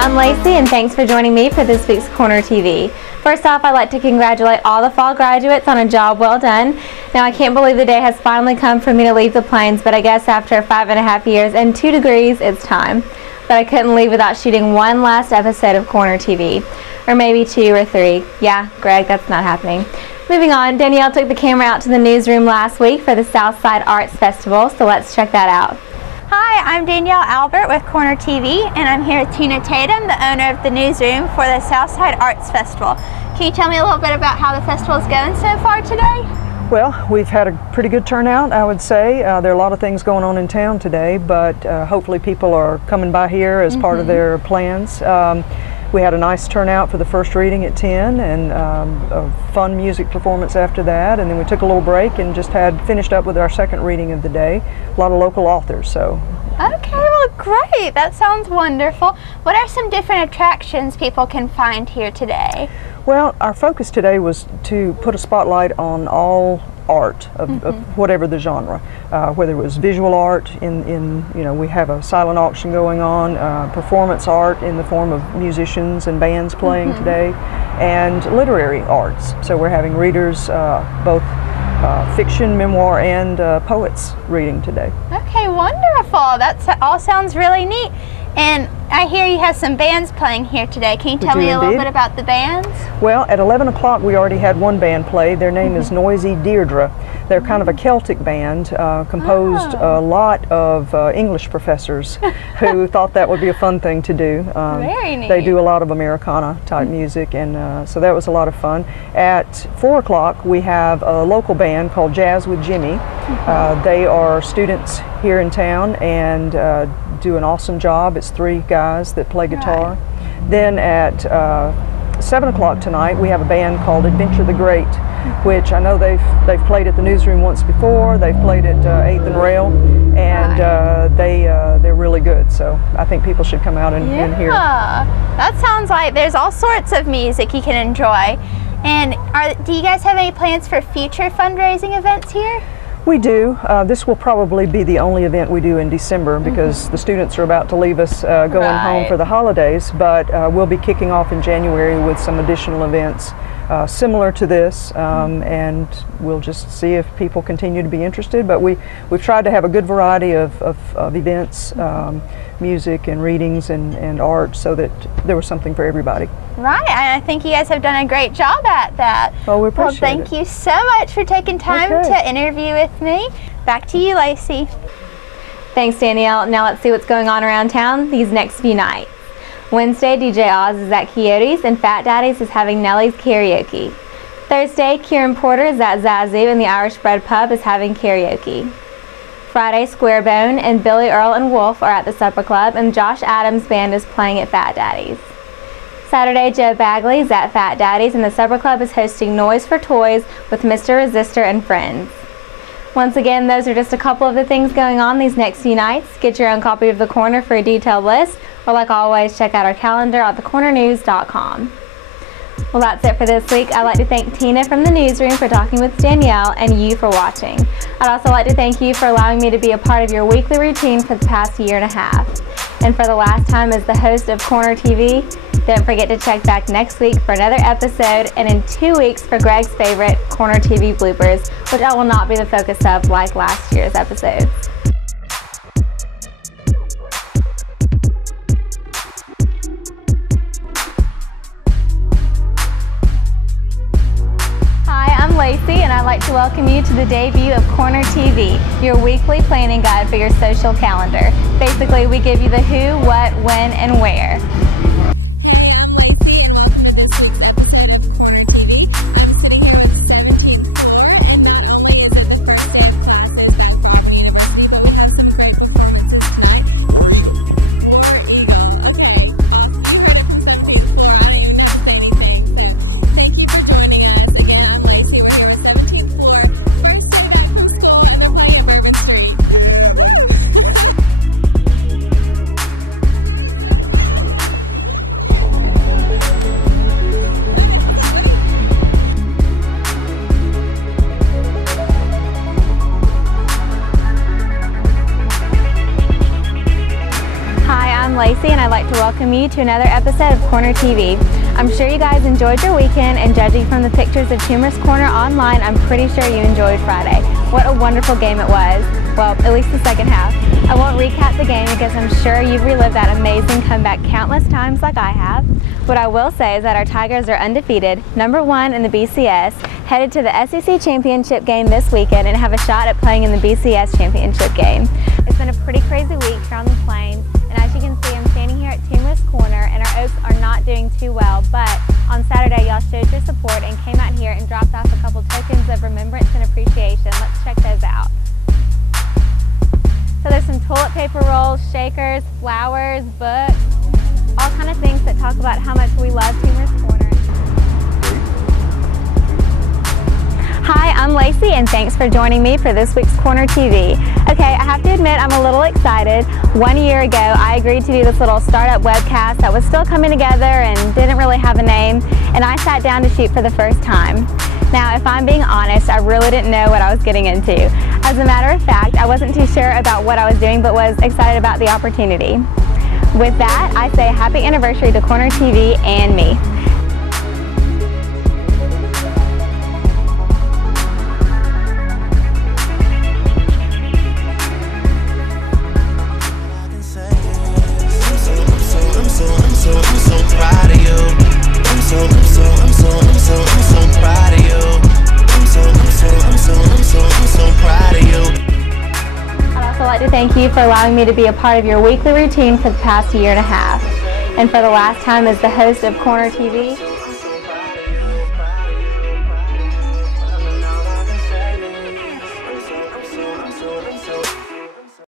I'm Lacey, and thanks for joining me for this week's Corner TV. First off, I'd like to congratulate all the fall graduates on a job well done. Now, I can't believe the day has finally come for me to leave the plains, but I guess after 5.5 years and 2 degrees, it's time. But I couldn't leave without shooting one last episode of Corner TV. Or maybe 2 or 3. Yeah, Greg, that's not happening. Moving on, Danielle took the camera out to the newsroom last week for the Southside Arts Festival, so let's check that out. Hi, I'm Danielle Albert with Corner TV, and I'm here with Tina Tatum, the owner of the newsroom for the Southside Arts Festival. Can you tell me a little bit about how the festival is going so far today? Well, we've had a pretty good turnout, I would say. There are a lot of things going on in town today, but hopefully people are coming by here as part of their plans. We had a nice turnout for the first reading at 10 and a fun music performance after that, and then we took a little break and just had finished up with our second reading of the day. A lot of local authors, so. Okay, well great, that sounds wonderful. What are some different attractions people can find here today? Well, our focus today was to put a spotlight on all art of whatever the genre, whether it was visual art we have a silent auction going on, performance art in the form of musicians and bands playing today, and literary arts. So we're having readers, both fiction, memoir, and poets reading today. Okay, wonderful. That all sounds really neat. And I hear you have some bands playing here today. Can you tell me a little bit about the bands? Well, at 11 o'clock we already had one band play. Their name is Noisy Deirdre. They're kind of a Celtic band composed a lot of English professors who thought that would be a fun thing to do. Very neat. They do a lot of Americana type music, and so that was a lot of fun. At 4 o'clock we have a local band called Jazz with Jimmy. They are students here in town and do an awesome job. It's 3 guys that play guitar. Then at 7 o'clock tonight we have a band called Adventure the Great, which I know they've played at the newsroom once before. They've played at 8th and Rail, and they're really good. So I think people should come out and hear. That sounds like there's all sorts of music you can enjoy. And do you guys have any plans for future fundraising events here? We do. This will probably be the only event we do in December because the students are about to leave us going home for the holidays, but we'll be kicking off in January with some additional events similar to this, and we'll just see if people continue to be interested. But we've tried to have a good variety of events, music and readings and art, so that there was something for everybody. Right, and I think you guys have done a great job at that. Well, we appreciate it. Well, thank you so much for taking time to interview with me. Back to you, Lacey. Thanks, Danielle. Now let's see what's going on around town these next few nights. Wednesday, DJ Oz is at Coyotes, and Fat Daddy's is having Nellie's Karaoke. Thursday, Kieran Porter is at Zazu, and the Irish Bread Pub is having karaoke. Friday, Squarebone and Billy Earl and Wolf are at the Supper Club, and Josh Adams' band is playing at Fat Daddy's. Saturday, Joe Bagley is at Fat Daddy's, and the Supper Club is hosting Noise for Toys with Mr. Resistor and friends. Once again, those are just a couple of the things going on these next few nights. Get your own copy of The Corner for a detailed list, or like always, check out our calendar at thecornernews.com. Well, that's it for this week. I'd like to thank Tina from the newsroom for talking with Danielle, and you for watching. I'd also like to thank you for allowing me to be a part of your weekly routine for the past 1.5 years. And for the last time as the host of Corner TV, don't forget to check back next week for another episode, and in 2 weeks for Greg's favorite Corner TV bloopers, which I will not be the focus of like last year's episodes. Lacey, and I'd like to welcome you to the debut of Corner TV, your weekly planning guide for your social calendar. Basically, we give you the who, what, when, and where. Lacey, and I'd like to welcome you to another episode of Corner TV. I'm sure you guys enjoyed your weekend, and judging from the pictures of Tumor's Corner online, I'm pretty sure you enjoyed Friday. What a wonderful game it was. Well, at least the second half. I won't recap the game because I'm sure you've relived that amazing comeback countless times like I have. What I will say is that our Tigers are undefeated, #1 in the BCS, headed to the SEC Championship game this weekend, and have a shot at playing in the BCS Championship game. It's been a pretty crazy week here on the Plains, and as you can see, I'm standing here at Tumor's Corner, and our Oaks are not doing too well, but on Saturday y'all showed your support and came out here and dropped off a couple tokens of remembrance and appreciation. Let's check those out. So there's some toilet paper rolls, shakers, flowers, books, all kind of things that talk about how much we love Tumor's Corner. Hi, I'm Lacey, and thanks for joining me for this week's Corner TV. Okay, I have to admit I'm a little excited. 1 year ago, I agreed to do this little startup webcast that was still coming together and didn't really have a name, and I sat down to shoot for the first time. Now, if I'm being honest, I really didn't know what I was getting into. As a matter of fact, I wasn't too sure about what I was doing, but was excited about the opportunity. With that, I say happy anniversary to Corner TV and me. I'm so proud of you. I'm so proud of you. I'm so proud of you. I'd also like to thank you for allowing me to be a part of your weekly routine for the past year and a half. And for the last time as the host of Corner TV,